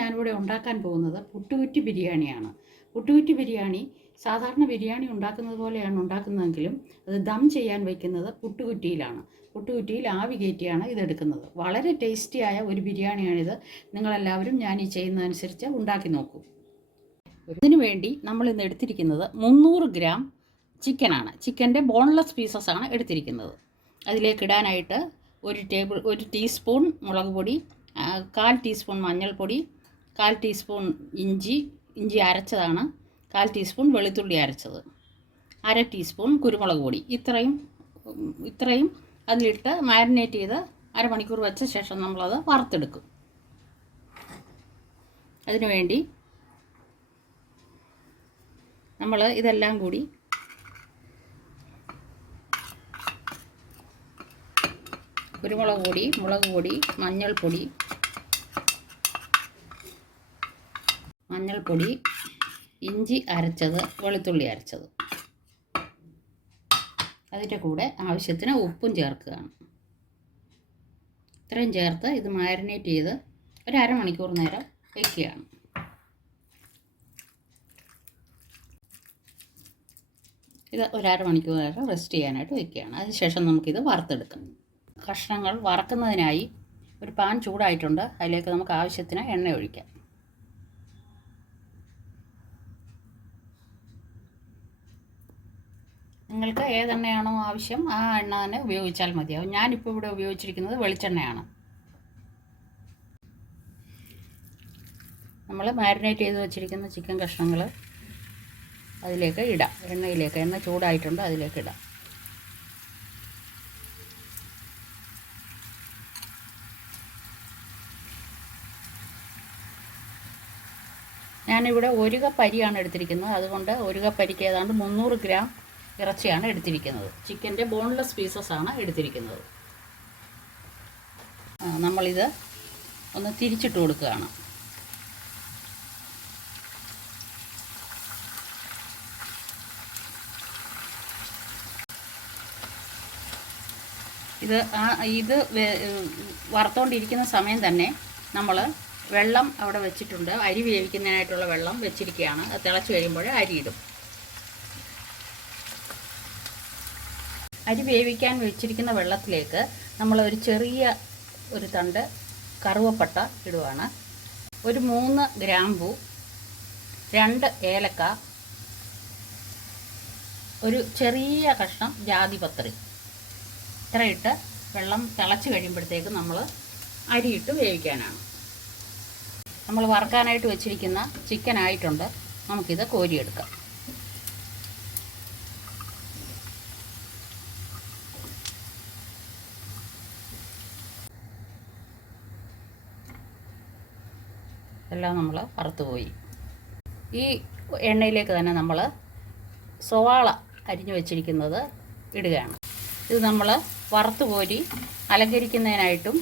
ഞാനിവിടെ ഉണ്ടാക്കാൻ പോകുന്നത് പുട്ടുകുറ്റി ബിരിയാണിയാണ്. പുട്ടുകുറ്റി ബിരിയാണി സാധാരണ ബിരിയാണി ഉണ്ടാക്കുന്നത് പോലെയാണ് ഉണ്ടാക്കുന്നതെങ്കിലും അത് ദം ചെയ്യാൻ വയ്ക്കുന്നത് പുട്ടുകുറ്റിയിലാണ്. പുട്ടുകുറ്റിയിൽ ആവി കയറ്റിയാണ് ഇതെടുക്കുന്നത്. വളരെ ടേസ്റ്റിയായ ഒരു ബിരിയാണിയാണിത്. നിങ്ങളെല്ലാവരും ഞാൻ ഈ ചെയ്യുന്നതനുസരിച്ച് ഉണ്ടാക്കി നോക്കൂ. ഇതിനു വേണ്ടി നമ്മൾ ഇന്ന് എടുത്തിരിക്കുന്നത് 300 ഗ്രാം ചിക്കനാണ്. ചിക്കൻ്റെ ബോൺലെസ് പീസസ് ആണ് എടുത്തിരിക്കുന്നത്. അതിലേക്ക് ഇടാനായിട്ട് ഒരു ടീസ്പൂൺ മുളക് പൊടി, 1/4 ടീസ്പൂൺ മഞ്ഞൾപ്പൊടി, 1/4 ടീസ്പൂൺ ഇഞ്ചി അരച്ചതാണ്, 1/4 ടീസ്പൂൺ വെളുത്തുള്ളി അരച്ചത്, 1/2 ടീസ്പൂൺ കുരുമുളക് പൊടി. ഇത്രയും അതിലിട്ട് മാരിനേറ്റ് ചെയ്ത് അരമണിക്കൂർ വെച്ച ശേഷം നമ്മളത് വറുത്തെടുക്കും. അതിനുവേണ്ടി നമ്മൾ ഇതെല്ലാം കൂടി കുരുമുളക് പൊടി, മുളക് പൊടി, മഞ്ഞൾപ്പൊടി, ഇഞ്ചി അരച്ചത്, വെളുത്തുള്ളി അരച്ചത്, അതിൻ്റെ കൂടെ ആവശ്യത്തിന് ഉപ്പും ചേർക്കുകയാണ്. ഇത്രയും ചേർത്ത് ഇത് മാരിനേറ്റ് ചെയ്ത് ഒരു അരമണിക്കൂർ നേരം വയ്ക്കുകയാണ്. ഇത് ഒരു അരമണിക്കൂർ നേരം റെസ്റ്റ് ചെയ്യാനായിട്ട് വയ്ക്കുകയാണ്. അതിനുശേഷം നമുക്കിത് വറുത്തെടുക്കാം. കഷ്ണങ്ങൾ വറക്കുന്നതിനായി ഒരു പാൻ ചൂടായിട്ടുണ്ട്. അതിലേക്ക് നമുക്ക് ആവശ്യത്തിന് എണ്ണ ഒഴിക്കാം. നിങ്ങൾക്ക് ഏതെണ്ണയാണോ ആവശ്യം ആ എണ്ണ തന്നെ ഉപയോഗിച്ചാൽ മതിയാവും. ഞാനിപ്പോൾ ഇവിടെ ഉപയോഗിച്ചിരിക്കുന്നത് വെളിച്ചെണ്ണയാണ്. നമ്മൾ മാരിനേറ്റ് ചെയ്ത് വെച്ചിരിക്കുന്ന ചിക്കൻ കഷ്ണങ്ങൾ അതിലേക്ക് ഇടാം. എണ്ണ ചൂടായിട്ടുണ്ട്, അതിലേക്ക് ഇടാം. ഞാനിവിടെ 1 കപ്പ് അരിയാണ് എടുത്തിരിക്കുന്നത്. അതുകൊണ്ട് 1 കപ്പ് അരിക്ക് ഏതാണ്ട് 300 ഗ്രാം ഇറച്ചിയാണ് എടുത്തിരിക്കുന്നത്. ചിക്കൻ്റെ ബോൺലെസ് പീസസ് ആണ് എടുത്തിരിക്കുന്നത്. നമ്മളിത് ഒന്ന് തിരിച്ചിട്ട് കൊടുക്കുകയാണ്. ഇത് വറുത്തോണ്ടിരിക്കുന്ന സമയം തന്നെ നമ്മൾ വെള്ളം അവിടെ വെച്ചിട്ടുണ്ട്. അരി വേവിക്കുന്നതിനായിട്ടുള്ള വെള്ളം വെച്ചിരിക്കുകയാണ്. അത് തിളച്ച് കഴിയുമ്പോൾ അരി ഇടും. അരി വേവിക്കാൻ വെച്ചിരിക്കുന്ന വെള്ളത്തിലേക്ക് നമ്മൾ ഒരു തണ്ട് കറുവപ്പട്ട ഇടുവാണ്. ഒരു 3 ഗ്രാമ്പു, 2 ഏലക്ക, ഒരു ചെറിയ കഷ്ണം ജാതിപത്രി. ഇത്രയിട്ട് വെള്ളം തിളച്ച് കഴിയുമ്പോഴത്തേക്ക് നമ്മൾ അരിയിട്ട് വേവിക്കാനാണ്. നമ്മൾ വറുക്കാനായിട്ട് വെച്ചിരിക്കുന്ന ചിക്കൻ ആയിട്ടുണ്ട്. നമുക്കിത് കോരിയെടുക്കാം. എല്ലാം നമ്മൾ വറുത്ത് പോയി. ഈ എണ്ണയിലേക്ക് തന്നെ നമ്മൾ സവാള അരിഞ്ഞു വെച്ചിരിക്കുന്നത് ഇടുകയാണ്. ഇത് നമ്മൾ വറുത്ത് കോരി അലങ്കരിക്കുന്നതിനായിട്ടും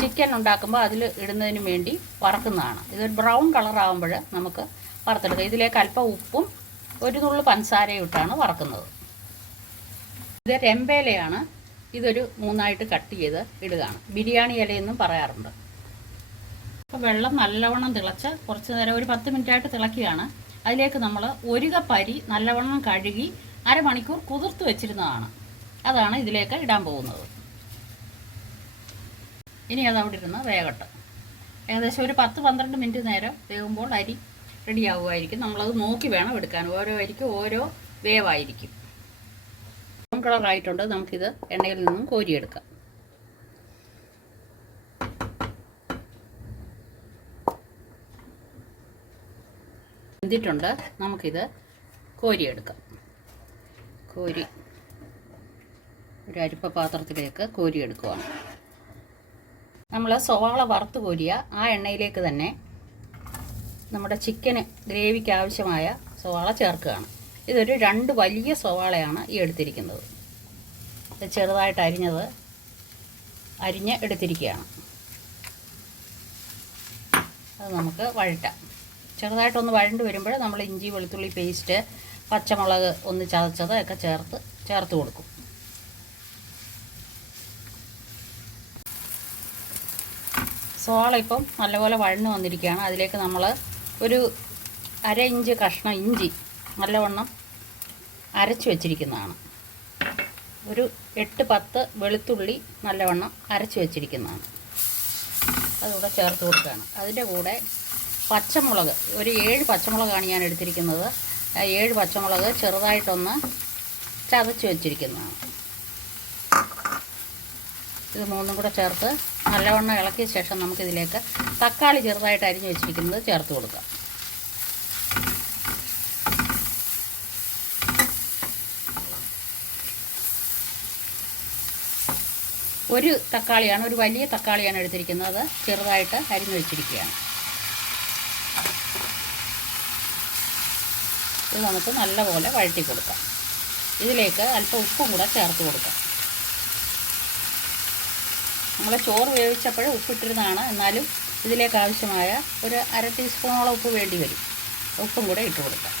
ചിക്കൻ ഉണ്ടാക്കുമ്പോൾ അതിൽ ഇടുന്നതിന് വേണ്ടി വറക്കുന്നതാണ്. ഇതൊരു ബ്രൗൺ കളറാകുമ്പോൾ നമുക്ക് വറുത്തെടുക്കാം. ഇതിലേക്ക് അല്പം ഉപ്പും ഒരു നുള്ളു പഞ്ചസാരയും ഇട്ടാണ് വറക്കുന്നത്. ഇത് രമ്പേലയാണ്. ഇതൊരു 3ആയിട്ട് കട്ട് ചെയ്ത് ഇടുകയാണ്. ബിരിയാണി ഇലയെന്നും പറയാറുണ്ട്. അപ്പോൾ വെള്ളം നല്ലവണ്ണം തിളച്ച് കുറച്ച് നേരം ഒരു 10 മിനിറ്റായിട്ട് തിളക്കുകയാണ്. അതിലേക്ക് നമ്മൾ 1 കപ്പ് അരി നല്ലവണ്ണം കഴുകി അരമണിക്കൂർ കുതിർത്ത് വെച്ചിരുന്നതാണ്. അതാണ് ഇതിലേക്ക് ഇടാൻ പോകുന്നത്. ഇനി അത് അവിടെ ഇരുന്ന് വേകട്ടെ. ഏകദേശം ഒരു 10-12 മിനിറ്റ് നേരം വേകുമ്പോൾ അരി റെഡിയാവുമായിരിക്കും. നമ്മളത് നോക്കി വേണം എടുക്കാൻ. ഓരോ അരിക്കും ഓരോ വേവായിരിക്കും. ബ്രൗൺ കളറായിട്ടുണ്ട്. നമുക്കിത് എണ്ണയിൽ നിന്നും കോരിയെടുക്കാം. വെന്തിട്ടുണ്ട്. നമുക്കിത് കോരിയെടുക്കാം. ഒരു അരിപ്പ പാത്രത്തിലേക്ക് കോരിയെടുക്കുവാണ്. നമ്മൾ സവാള വറുത്ത് കോരിയ ആ എണ്ണയിലേക്ക് തന്നെ നമ്മുടെ ചിക്കന് ഗ്രേവിക്ക് ആവശ്യമായ സവാള ചേർക്കുകയാണ്. ഇതൊരു 2 വലിയ സവാളയാണ് ഈ എടുത്തിരിക്കുന്നത്. ഇത് ചെറുതായിട്ട് അരിഞ്ഞ് എടുത്തിരിക്കുകയാണ്. അത് നമുക്ക് വഴറ്റാം. ചെറുതായിട്ടൊന്ന് വഴണ്ട് വരുമ്പോൾ നമ്മൾ ഇഞ്ചി വെളുത്തുള്ളി പേസ്റ്റ്, പച്ചമുളക് ഒന്ന് ചതച്ചത് ഒക്കെ ചേർത്ത് കൊടുക്കും. സവാള ഇപ്പം നല്ലപോലെ വഴന്ന് വന്നിരിക്കുകയാണ്. അതിലേക്ക് നമ്മൾ ഒരു 1/2 ഇഞ്ച് കഷ്ണം ഇഞ്ചി നല്ലവണ്ണം അരച്ച് വെച്ചിരിക്കുന്നതാണ്. ഒരു 8-10 വെളുത്തുള്ളി നല്ലവണ്ണം അരച്ച് വെച്ചിരിക്കുന്നതാണ്. അതുകൂടെ ചേർത്ത് കൊടുക്കുകയാണ്. അതിൻ്റെ കൂടെ പച്ചമുളക് ഒരു 7 പച്ചമുളകാണ് ഞാൻ എടുത്തിരിക്കുന്നത്. 7 പച്ചമുളക് ചെറുതായിട്ടൊന്ന് ചതച്ച് വെച്ചിരിക്കുന്നതാണ്. ഇത് മൂന്നും കൂടെ ചേർത്ത് നല്ലവണ്ണം ഇളക്കിയ ശേഷം നമുക്കിതിലേക്ക് തക്കാളി ചെറുതായിട്ട് അരിഞ്ഞ് വെച്ചിരിക്കുന്നത് ചേർത്ത് കൊടുക്കാം. ഒരു തക്കാളിയാണ്, ഒരു വലിയ തക്കാളിയാണ് എടുത്തിരിക്കുന്നത്. ചെറുതായിട്ട് അരിഞ്ഞ് വെച്ചിരിക്കുകയാണ്. ഇത് നമുക്ക് നല്ലപോലെ വഴറ്റി കൊടുക്കാം. ഇതിലേക്ക് അല്പം ഉപ്പും കൂടെ ചേർത്ത് കൊടുക്കാം. നമ്മൾ ചോറ് വേവിച്ചപ്പോൾ ഉപ്പിട്ടിരുന്നതാണ്, എന്നാലും ഇതിലേക്ക് ആവശ്യമായ ഒരു 1/2 ടീസ്പൂണോളം ഉപ്പ് വേണ്ടി വരും. ഉപ്പും കൂടെ ഇട്ട് കൊടുക്കാം.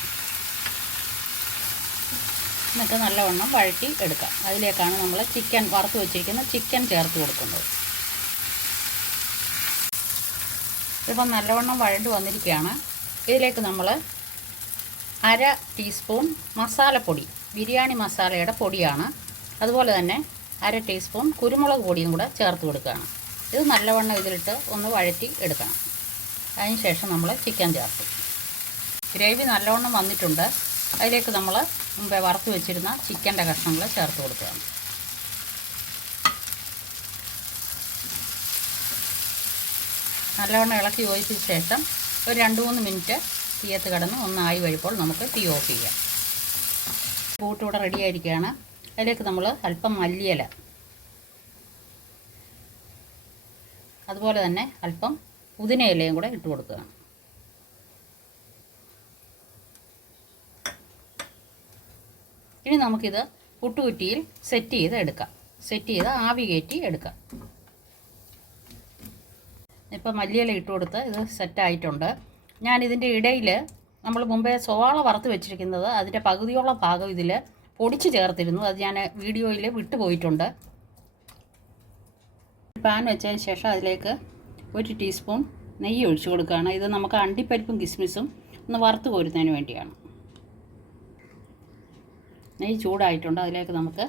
എന്നിട്ട് നല്ലവണ്ണം വഴറ്റി എടുക്കാം. അതിലേക്കാണ് നമ്മൾ ചിക്കൻ വറുത്ത് വെച്ചിരിക്കുന്ന ചിക്കൻ ചേർത്ത് കൊടുക്കുന്നത്. ഇപ്പം നല്ലവണ്ണം വഴണ്ട് വന്നിരിക്കുകയാണ്. ഇതിലേക്ക് നമ്മൾ 1/2 ടീസ്പൂൺ മസാലപ്പൊടി, ബിരിയാണി മസാലയുടെ പൊടിയാണ്. അതുപോലെ തന്നെ 1/2 ടീസ്പൂൺ കുരുമുളക് പൊടിയും കൂടെ ചേർത്ത് കൊടുക്കുകയാണ്. ഇത് നല്ലവണ്ണം ഇതിലിട്ട് ഒന്ന് വഴറ്റി എടുക്കണം. അതിന് ശേഷം നമ്മൾ ചിക്കൻ ചേർത്ത്. ഗ്രേവി നല്ലവണ്ണം വന്നിട്ടുണ്ട്. അതിലേക്ക് നമ്മൾ മുമ്പേ വറുത്ത് വെച്ചിരുന്ന ചിക്കൻ്റെ കഷ്ണങ്ങൾ ചേർത്ത് കൊടുക്കുകയാണ്. നല്ലവണ്ണം ഇളക്കി യോജിപ്പിച്ച ശേഷം ഒരു 2-3 മിനിറ്റ് തീയത്ത് കിടന്ന് ഒന്നായി വരുമ്പോൾ നമുക്ക് തീ ഓഫ് ചെയ്യാം. കൂട്ടിവിടെ റെഡി ആയിരിക്കുകയാണ്. അതിലേക്ക് നമ്മൾ അല്പം മല്ലിയില, അതുപോലെ തന്നെ അല്പം പുതിന ഇലയും കൂടെ ഇട്ട് കൊടുക്കുകയാണ്. ഇനി നമുക്കിത് പുട്ടുകുറ്റിയിൽ സെറ്റ് ചെയ്ത് ആവി കയറ്റി എടുക്കാം. ഇപ്പം മല്ലിയില ഇട്ട് കൊടുത്ത് ഇത് സെറ്റായിട്ടുണ്ട്. ഞാനിതിൻ്റെ ഇടയിൽ നമ്മൾ മുമ്പേ സവാള വറുത്ത് വെച്ചിരിക്കുന്നത് അതിൻ്റെ പകുതിയോളം ഭാഗം ഇതിൽ പൊടിച്ച് ചേർത്തിരുന്നു. അത് ഞാൻ വീഡിയോയിൽ വിട്ടുപോയിട്ടുണ്ട്. പാൻ വെച്ചതിന് ശേഷം അതിലേക്ക് 1 ടീസ്പൂൺ നെയ്യ് ഒഴിച്ചു കൊടുക്കുകയാണ്. ഇത് നമുക്ക് അണ്ടിപ്പരിപ്പും കിസ്മിസും ഒന്ന് വറുത്ത് കോരുന്നതിന് വേണ്ടിയാണ്. നെയ്യ് ചൂടായിട്ടുണ്ട്. അതിലേക്ക് നമുക്ക്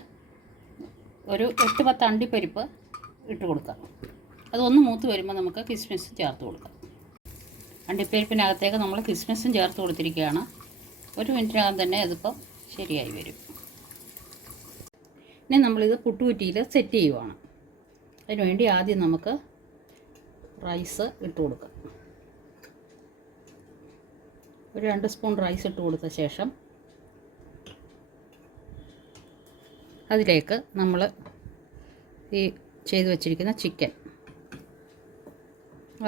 ഒരു 8-10 അണ്ടിപ്പരിപ്പ് ഇട്ട് കൊടുക്കാം. അതൊന്ന് മൂത്ത് വരുമ്പോൾ നമുക്ക് കിസ്മിസ് ചേർത്ത് കൊടുക്കാം. അണ്ടിപ്പരിപ്പിനകത്തേക്ക് നമ്മൾ കിസ്മിസും ചേർത്ത് കൊടുത്തിരിക്കുകയാണ്. 1 മിനിറ്റിനകം തന്നെ ഇതിപ്പം ശരിയായി വരും. ഇനി നമ്മളിത് പുട്ടുകുറ്റിയിൽ സെറ്റ് ചെയ്യുവാണ്. അതിനുവേണ്ടി ആദ്യം നമുക്ക് റൈസ് ഇട്ട് കൊടുക്കാം. ഒരു 2 സ്പൂൺ റൈസ് ഇട്ട് കൊടുത്ത ശേഷം അതിലേക്ക് നമ്മൾ ഈ ചെയ്ത് വച്ചിരിക്കുന്ന ചിക്കൻ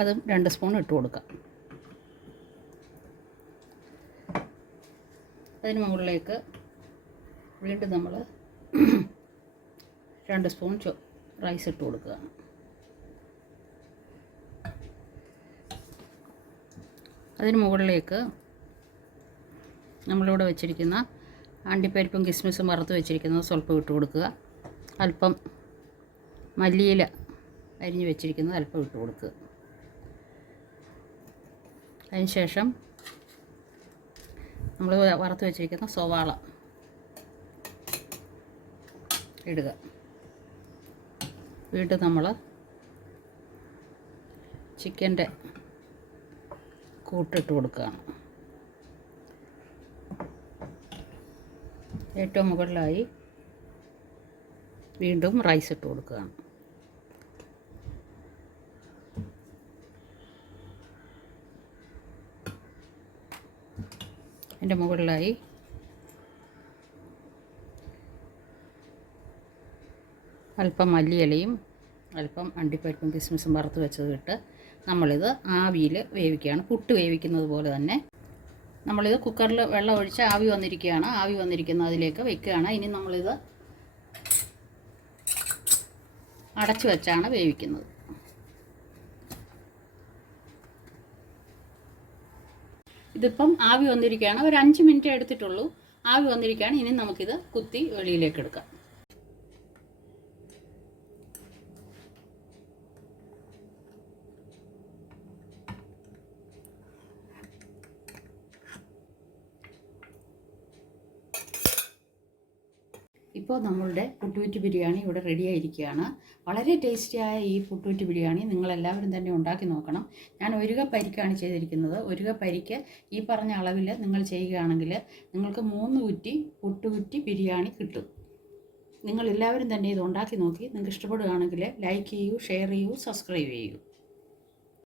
അതും 2 സ്പൂൺ ഇട്ട് കൊടുക്കാം. അതിന് മുകളിലേക്ക് വീണ്ടും നമ്മൾ 2 സ്പൂൺ റൈസ് ഇട്ട് കൊടുക്കുകയാണ്. അതിന് മുകളിലേക്ക് നമ്മളിവിടെ വെച്ചിരിക്കുന്ന അണ്ടിപ്പരിപ്പും കിസ്മിസും വറുത്ത് വെച്ചിരിക്കുന്നത് സ്വല്പം ഇട്ട് കൊടുക്കുക. അല്പം മല്ലിയില അരിഞ്ഞ് വെച്ചിരിക്കുന്നത് അല്പം ഇട്ട് കൊടുക്കുക. അതിന് ശേഷം നമ്മൾ വറുത്ത് വെച്ചിരിക്കുന്ന സവാള ഇടുക. വീണ്ടും നമ്മൾ ചിക്കൻ്റെ കൂട്ടിട്ട് കൊടുക്കുകയാണ്. ഏറ്റവും മുകളിലായി വീണ്ടും റൈസ് ഇട്ട് കൊടുക്കുകയാണ്. അതിൻ്റെ മുകളിലായി അല്പം മല്ലിയിലയും അല്പം അണ്ടിപ്പരിപ്പും കിസ്മിസും വറുത്ത് വെച്ചത് ഇട്ട് നമ്മളിത് ആവിയിൽ വേവിക്കുകയാണ്. പുട്ട് വേവിക്കുന്നത് പോലെ തന്നെ നമ്മളിത് കുക്കറിൽ വെള്ളം ഒഴിച്ച് ആവി വന്നിരിക്കുകയാണ്. ആവി വന്നിരിക്കുന്ന അതിലേക്ക് വെക്കുകയാണ്. ഇനി നമ്മളിത് അടച്ചു വെച്ചാണ് വേവിക്കുന്നത്. ഇതിപ്പം ആവി വന്നിരിക്കുകയാണ്. ഒരു 5 മിനിറ്റ് എടുത്തിട്ടുള്ളൂ. ആവി വന്നിരിക്കുകയാണ്. ഇനി നമുക്കിത് കുത്തി വെളിയിലേക്ക് എടുക്കാം. ഇപ്പോൾ നമ്മളുടെ പുട്ടുകുറ്റി ബിരിയാണി ഇവിടെ റെഡി ആയിരിക്കുകയാണ്. വളരെ ടേസ്റ്റിയായ ഈ പുട്ടുകുറ്റി ബിരിയാണി നിങ്ങളെല്ലാവരും തന്നെ ഉണ്ടാക്കി നോക്കണം. ഞാൻ 1 കപ്പ് അരിക്കാണ് ചെയ്തിരിക്കുന്നത്. 1 കപ്പ് അരിക്ക് ഈ പറഞ്ഞ അളവിൽ നിങ്ങൾ ചെയ്യുകയാണെങ്കിൽ നിങ്ങൾക്ക് 3 കുറ്റി പുട്ടുകുറ്റി ബിരിയാണി കിട്ടും. നിങ്ങൾ എല്ലാവരും തന്നെ ഇത് ഉണ്ടാക്കി നോക്കി നിങ്ങൾക്ക് ഇഷ്ടപ്പെടുകയാണെങ്കിൽ ലൈക്ക് ചെയ്യൂ, ഷെയർ ചെയ്യൂ, സബ്സ്ക്രൈബ് ചെയ്യൂ.